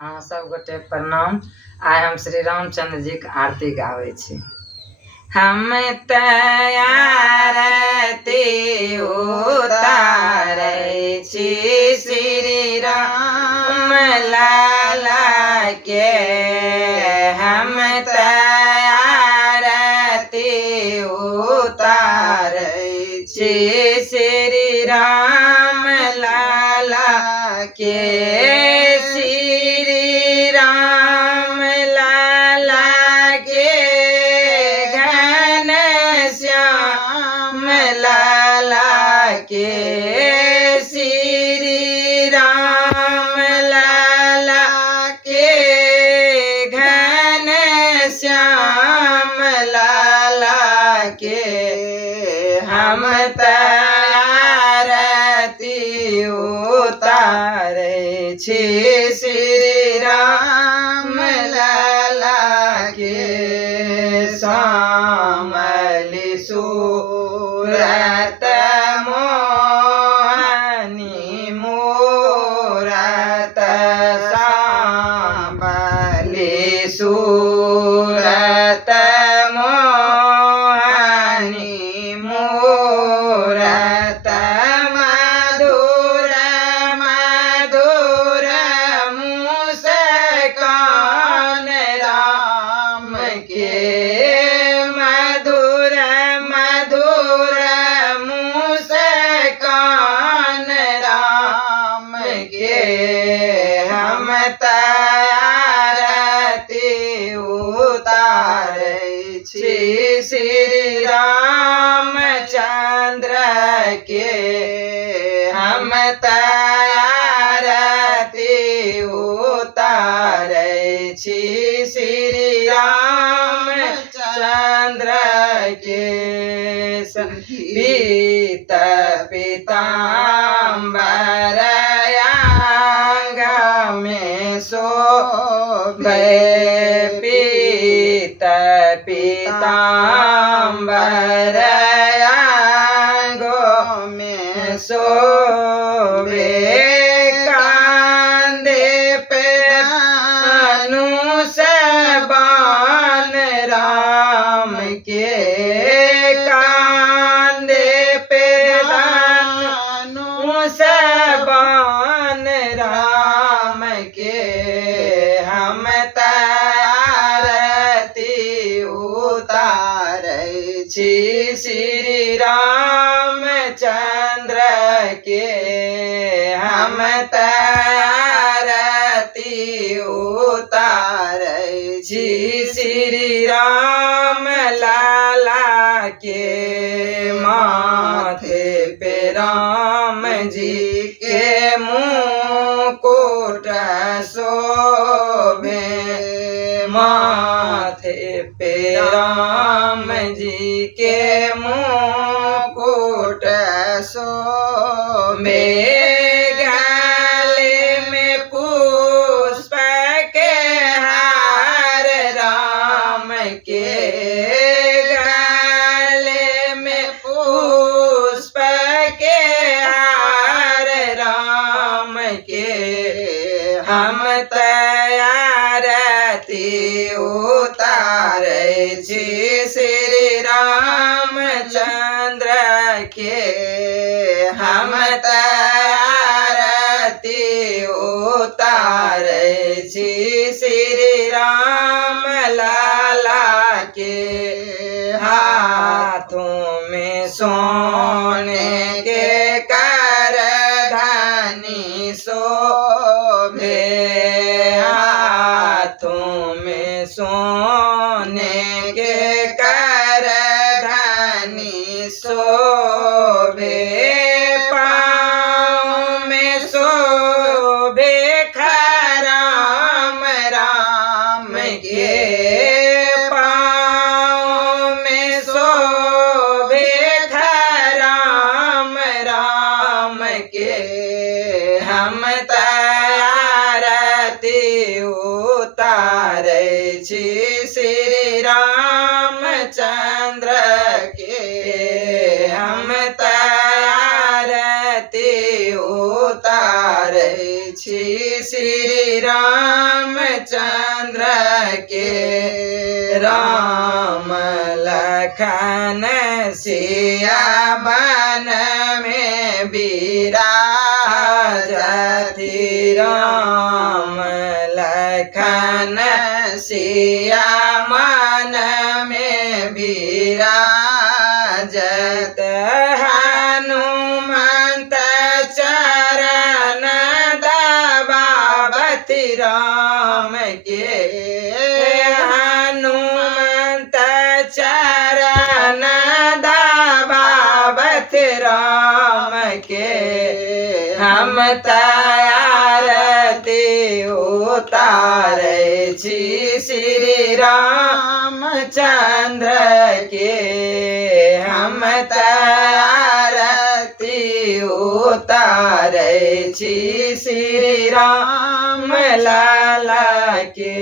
हाँ, सब गोटे प्रणाम। आइ हम श्री रामचंद्र जी के आरती गावे छी। हम आरती उतारे छी श्री राम लाला के। हम आरती उतारे छी श्री राम लाला के। श्री राम लाला के घन श्याम लाला के। हम आरती उतारे छी श्री राम लाला के। श्यामली सूरत सूरत मोहनी मूरत मधुर मधुर मुस्कान राम के। मधुर मधुर मुस्कान राम के। हम श्री रामचंद्र के। हम आरती उतारे छी श्री रामचंद्र के। पीत पीताम्बर अंग में शोभे। पीत पीताम्बर अंगो में शोभे। कांधे पे धनुष बाण राम के। कांधे पे धनुष बाण राम के। हम श्री रामचंद्र के। हम आरती उतारे छी श्री राम लाला के। माथे पे राम जी के मुकुट शोभे। माथे पे राम जी के मुकुट शोभे। गले में पुष्प के हार राम के। गले में पुष्प के हार राम के। हम आरती उतारे छी श्री रामचंद्र के। हम आरती उतारे छी श्री राम लाला के। हाथों में सोने के करधानी शोभे। हाथों में सोने के करधानी शोभे। पाँव में शोभे खराम राम के। पाँव में शोभे खराम राम के। हम आरती उतारे छी श्री रामचंद्र के। हम आरती उतारे छी श्री राम चंद्र के राम लखन सिया बन में बिराजति राम लखन सिया मन में बिराजत हनुमंत चरण दबावति राम के हनुमंत चरण दबावति राम के हम आरती उतारे छी श्री रामचंद्र के हम आरती उतारे छी श्री राम लाला के।